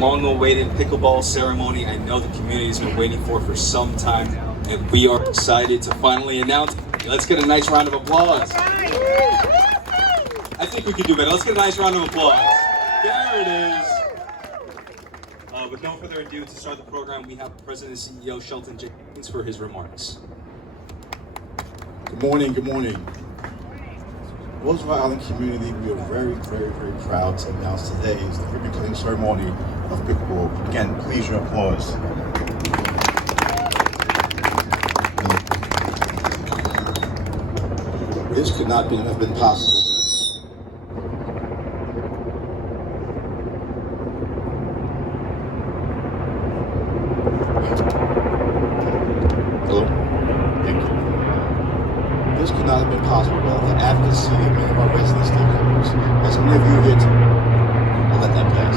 long-awaited pickleball ceremony I know the community's been waiting for some time now, and we are excited to finally announce. Let's get a nice round of applause. I think we can do better. Let's get a nice round of applause. There it is. With no further ado, to start the program, we have President and CEO Shelton Jenkins for his remarks. Good morning, good morning. Roosevelt Island community, we are very, very, very proud to announce today is the ribbon cutting ceremony of pickleball. Again, please your applause. This could not have been possible. Hello? Thank you. This could not have been possible without the advocacy of many of our resident stakeholders. As many of you here today, I'll let that pass.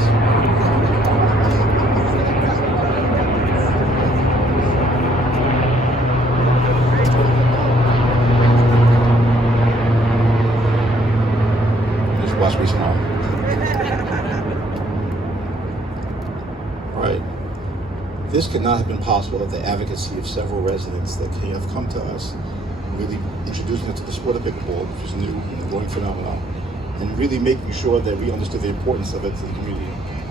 Just watch me smile. Right. This could not have been possible without the advocacy of several residents that have come to us, really introducing us to the sport of pickleball, which is new and growing phenomenon, and really making sure that we understood the importance of it to the community.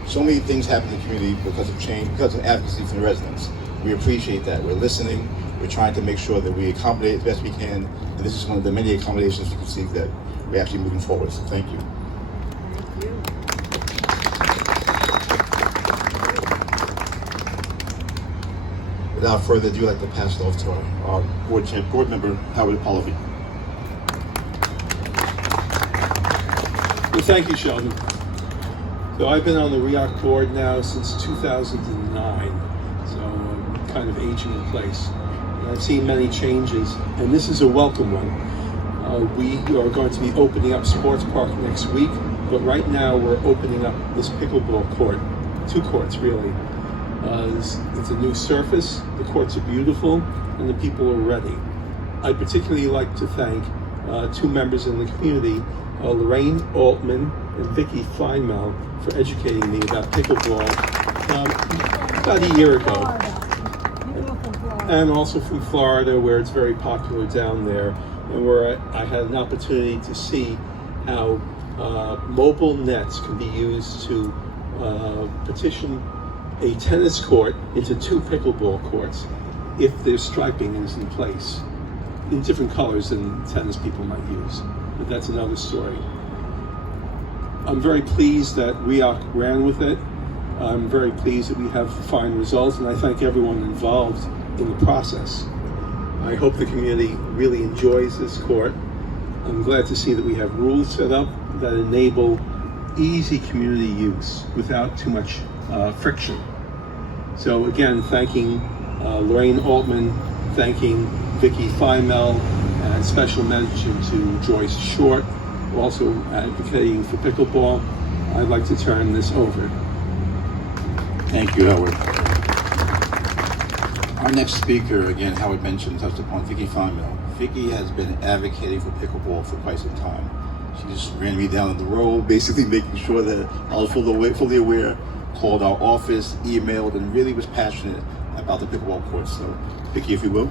So many things happen in the community because of change, because of advocacy from the residents. We appreciate that. We're listening. We're trying to make sure that we accommodate as best we can, and this is one of the many accommodations you can see that we're actually moving forward. So thank you. Without further ado, I'd like to pass it off to our board member, Howard Pallavi. Well, thank you, Sheldon. So I've been on the RIOC board now since 2009, so I'm kind of aging in place. And I've seen many changes, and this is a welcome one. We are going to be opening up Sportspark next week, but right now we're opening up this pickleball court, 2 courts really. It's a new surface, the courts are beautiful, and the people are ready. I'd particularly like to thank 2 members in the community, Lorraine Altman and Vicky Feinmel, for educating me about pickleball about a year ago. And also from Florida, where it's very popular down there, and where I had an opportunity to see how mobile nets can be used to partition a tennis court into 2 pickleball courts if their striping is in place in different colors than tennis people might use, but that's another story. I'm very pleased that RIOC ran with it. I'm very pleased that we have fine results, and I thank everyone involved in the process. I hope the community really enjoys this court. I'm glad to see that we have rules set up that enable easy community use without too much friction. So again, thanking Lorraine Altman, thanking Vicky Feinmel, and special mention to Joyce Short, also advocating for pickleball. I'd like to turn this over. Thank you, Howard. Our next speaker, again, Howard mentioned, touched upon Vicky Feinmel. Vicky has been advocating for pickleball for quite some time. She just ran me down the road, basically making sure that I was fully aware, called our office, emailed, and really was passionate about the pickleball courts. So, Vicky, if you will.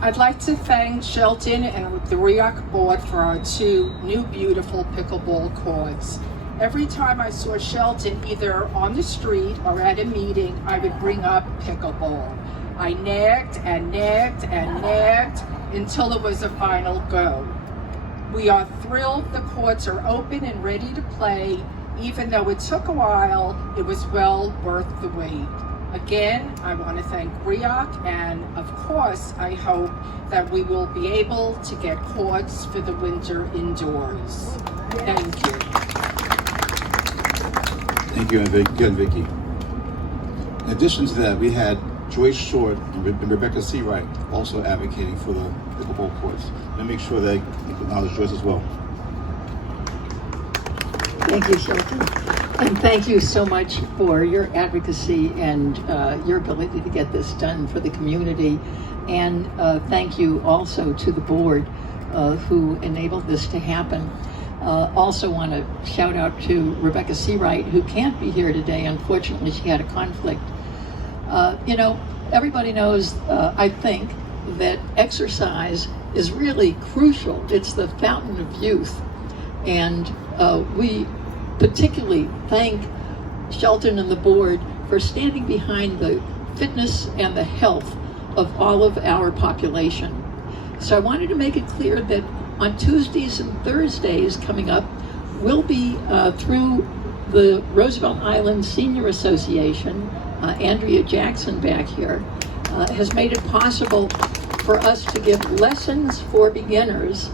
I'd like to thank Shelton and the RIOC board for our 2 new beautiful pickleball courts. Every time I saw Shelton either on the street or at a meeting, I would bring up pickleball. I nagged and nagged and nagged until it was a final go. We are thrilled the courts are open and ready to play. Even though it took a while, it was well worth the wait. Again, I want to thank RIOC, and of course, I hope that we will be able to get courts for the winter indoors. Thank you. Thank you, again, Vicky. In addition to that, we had Joyce Short and Rebecca Seawright also advocating for the pickleball courts. Let me make sure they acknowledge Joyce as well. Thank you, Shelton. And thank you so much for your advocacy and your ability to get this done for the community. And thank you also to the board who enabled this to happen. Also want to shout out to Rebecca Seawright, who can't be here today. Unfortunately, she had a conflict. Everybody knows, I think, that exercise is really crucial. It's the fountain of youth. And we particularly thank Shelton and the board for standing behind the fitness and the health of all of our population. So I wanted to make it clear that on Tuesdays and Thursdays coming up, we'll be through the Roosevelt Island Senior Association. Andrea Jackson back here has made it possible for us to give lessons for beginners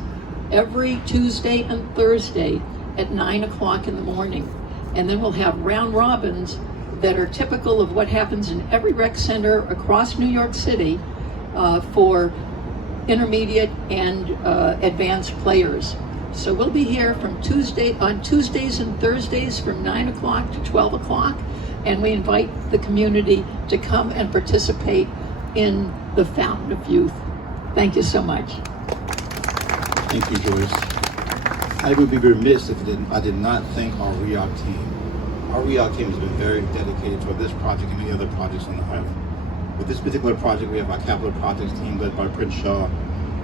every Tuesday and Thursday at 9 o'clock in the morning. And then we'll have round robins that are typical of what happens in every rec center across New York City for intermediate and advanced players. So we'll be here on Tuesdays and Thursdays from 9 o'clock to 12 o'clock, and we invite the community to come and participate in the Fountain of Youth. Thank you so much. Thank you, Joyce. I would be remiss if I did not thank our RIOC team. Our RIOC team has been very dedicated toward this project and many other projects on the island. With this particular project, we have our capital projects team led by Prince Shaw.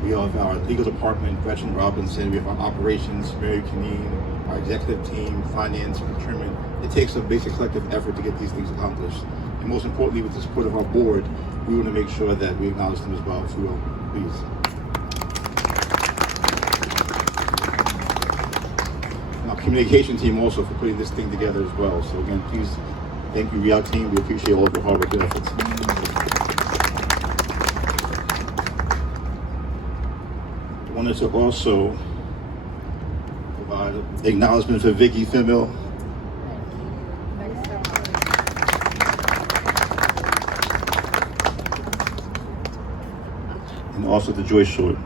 We have our legal department, Gretchen Robinson. We have our operations, Mary Canine, our executive team, finance, procurement. It takes a basic collective effort to get these things accomplished. And most importantly, with the support of our board, we want to make sure that we acknowledge them as well, if you will, please. And our communication team also for putting this thing together as well. So again, please, thank you, RIOC team. We appreciate all of your hard work and efforts. I wanted to also provide acknowledgement for Vicky Fimmel. And also to Joyce Short.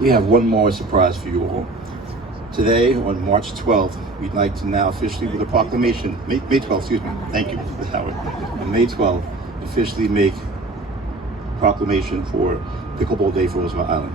We have one more surprise for you all. Today, on March 12th, we'd like to now officially, with a proclamation, May 12th, excuse me, thank you, Mr. Howard. On May 12th, officially make proclamation for Pickleball Day for Roosevelt Island.